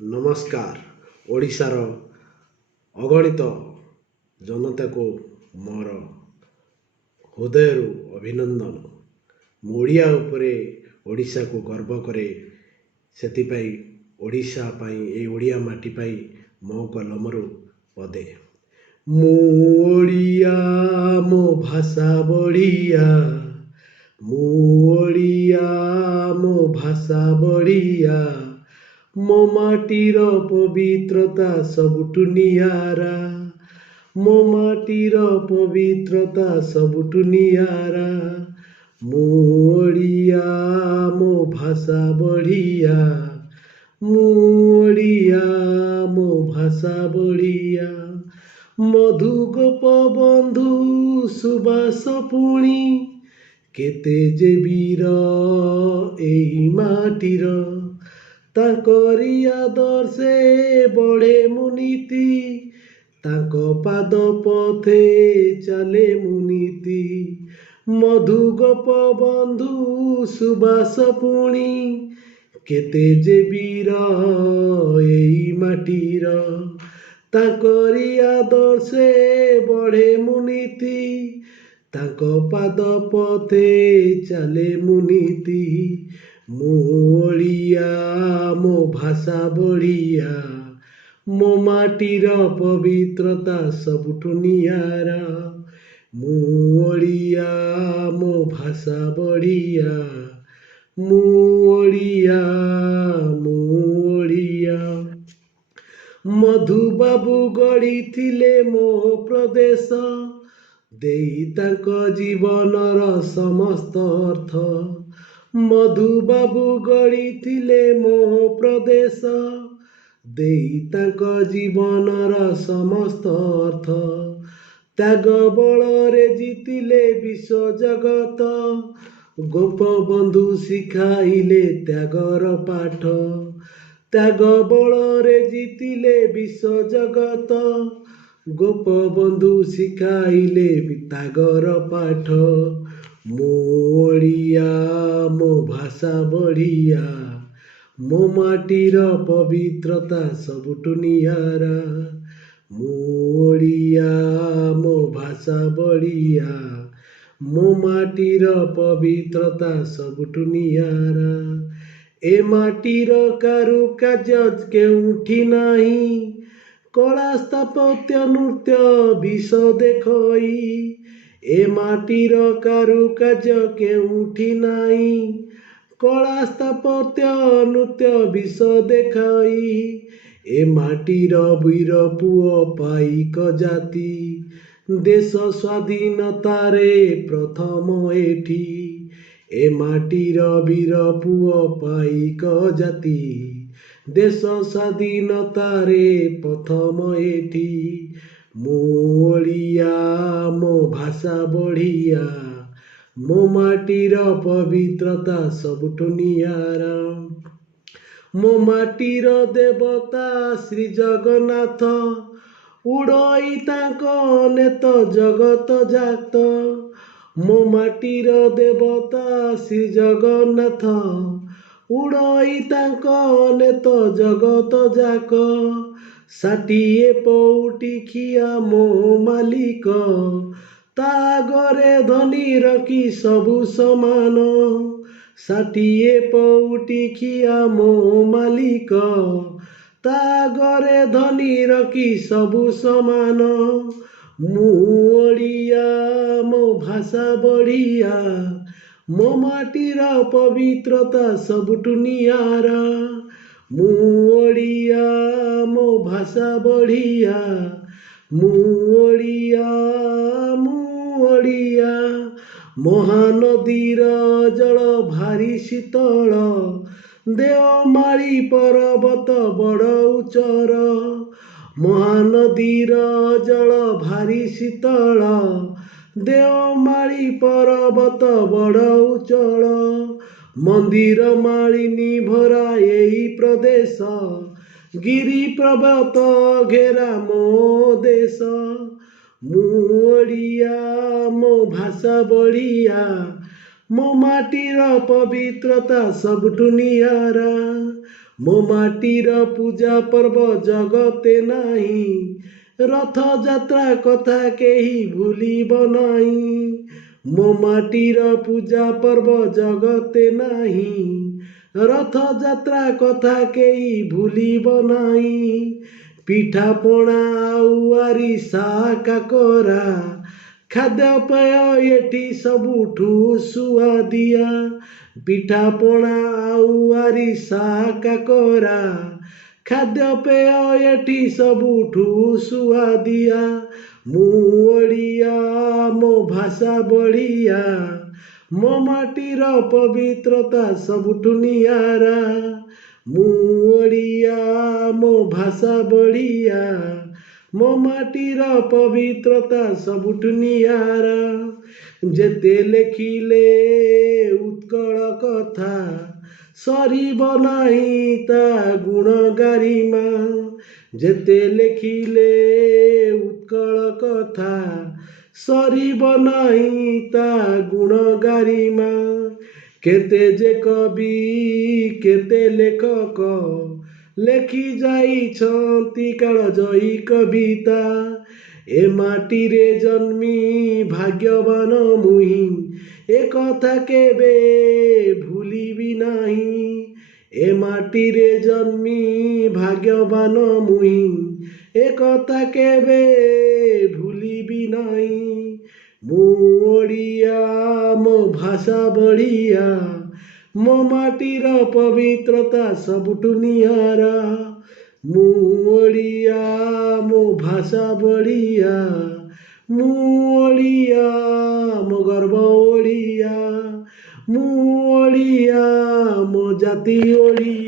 नमस्कार। ओडिशार अगणित जनता को मोर हृदय अभिनंदन। ओडिया उपरे ओडिशा को गर्व करे सेतिपाई ओडिशा पाई ए ओडिया माटी पाई मो कलमरु पदे मु ओडिया मो भाषा बढ़िया मु ओडिया मो भाषा बढ़िया मो माटीर पवित्रता सबुठु नियारा मो माटीर पवित्रता सबुठु नियारा मु ओडिया मो भाषा बढ़िया मु ओडिया मो भाषा बढ़िया मधु गोप बंधु सुबास पुणी केते जे वीर एई माटीर तांकरी आदर्शे बढ़े मुनीति तांको पाद पथे चले मुनीति मधु गोप बंधु सुबास पुणी केते जे वीर एई माटीर तांकरी आदर्शे बढ़े मुनीति तांको पाद पथे चले मुनीति मु ओडिया मो भाषा बढ़िया मो माटीर पवित्रता सबुठु नियारा मु ओडिया मो भाषा बढ़िया मु ओडिया मु ओडिया मधु बाबू गढ़ी थिले मो प्रदेश देई तांको जीवनर समस्त अर्थ मधु बाबू गढ़ी थिले मो प्रदेश देई तांको जीवनर समस्त अर्थ त्याग बलरे जीतिले विश्व जगत गोप बंधु शिखाइले त्यागर पाठ त्याग बलरे जीतिले विश्व जगत गोप बंधु शिखाइले त्यागर पाठ मो ओडिया मो भाषा बढ़िया मो माटीर पवित्रता सबुठु नियारा मो ओडिया मो भाषा बढ़िया मो माटीर पवित्रता सबुठु नियारा ए माटीर कारुकार्य केउठी नाही कला स्थापत्य नृत्य विष देखई ए माटीर कारुकार्य केउठी नाही कला स्थापत्य नृत्य विष देखाई ए माटीर वीर पुओ पाइक जाति देश स्वाधीनतारे प्रथम एठी ए माटीर वीर पुओ पाइक जाति देश स्वाधीनतारे प्रथम एठी मो ओडिया मो भाषा बढ़िया मो माटीर पवित्रता सबुठु नियारा मो माटीर देवता श्री जगन्नाथ उड़ई तांको नेत जगत जात मो माटीर देवता श्री जगन्नाथ उड़ई तांको नेत जगत जाक षाठिए पौटी खिया मो मालिक तागरे धनी रखी सबु समान षाठिए पौटी खिया मो मालिक तागरे धनी रखी सबु समान मु ओडिया मो भाषा बढ़िया मो माटीर पवित्रता सबुठु नियारा मु ओडिया मो भाषा बढ़िया मु ओडिया मु ओडिया महानदीर जल भारी शीतल देवमाळी पर्वत बड़ उच्चर महानदीर जल भारी शीतल देवमाळी पर्वत बड़ उच्चल मंदिर मालिनी भरा एई प्रदेश गिरी पर्वत घेरा मो देश मु ओडिया मो भाषा बढ़िया मो माटीर पवित्रता सबुठु नियारा ମୋ ମାଟିର ପୂଜା ପର୍ବ ଜଗତେ ନାହିଁ, ରଥଯାତ୍ରା କଥା କେହି ଭୁଲିବ ନାହିଁ। ମୋ ମାଟିର ପୂଜା ପର୍ବ ଜଗତେ ନାହିଁ, ରଥଯାତ୍ରା କଥା କେହି ଭୁଲିବ ନାହିଁ। ପିଠାପଣା ଆଉ ଆରିସା କାକରା, ଖାଦ୍ୟପେୟ ଏଠି ସବୁଠୁ ସୁଆଦିଆ। ପିଠାପଣା ଆଉ ଆରିସା କାକରା, ଖାଦ୍ୟପେୟ ଏଠି ସବୁଠୁ ସୁଆଦିଆ। ମୁଁ ଓଡ଼ିଆ, ମୋ ଭାଷା ବଢ଼ିଆ, ମୋ ମାଟିର ପବିତ୍ରତା ସବୁଠୁ ନିଆରା। ମୁଁ ଓଡ଼ିଆ, ମୋ ଭାଷା ବଢ଼ିଆ, ମୋ ମାଟିର ପବିତ୍ରତା ସବୁଠୁ ନିଆରା। ଯେତେ ଲେଖିଲେ ଉତ୍କଳ କଥା, ସରିବ ନାହିଁ ତା ଗୁଣ ଗାରିମା। ଯେତେ ଲେଖିଲେ ଉତ୍କଳ କଥା, ସରିବ ନାହିଁ ତା ଗୁଣ ଗାରିମା। କେତେ ଯେ କବି, କେତେ ଲେଖକ, ଲେଖି ଯାଇଛନ୍ତି କାଳଜୟୀ କବିତା। ଏ ମାଟିରେ ଜନ୍ମି ଭାଗ୍ୟବାନ ମୁହିଁ, ଏ କଥା କେବେ ଭୁଲିବି ନାହିଁ। ଏ ମାଟିରେ ଜନ୍ମି ଭାଗ୍ୟବାନ ମୁହିଁ, ଏ କଥା କେବେ ଭୁଲିବି ନାହିଁ। ମୁଁ ଓଡ଼ିଆ, ମୋ ଭାଷା ବଢ଼ିଆ, ମୋ ମାଟିର ପବିତ୍ରତା ସବୁଠୁ ନିଆରା। ମୁଁ ଓଡ଼ିଆ, ମୋ ଭାଷା ବଢ଼ିଆ, ମୁଁ ଓଡ଼ିଆ, ମୋ ଗର୍ବ ଓଡ଼ିଆ। ମୁଁ ଓଡ଼ିଆ, ମୋ ଜାତି ଓଡ଼ିଆ।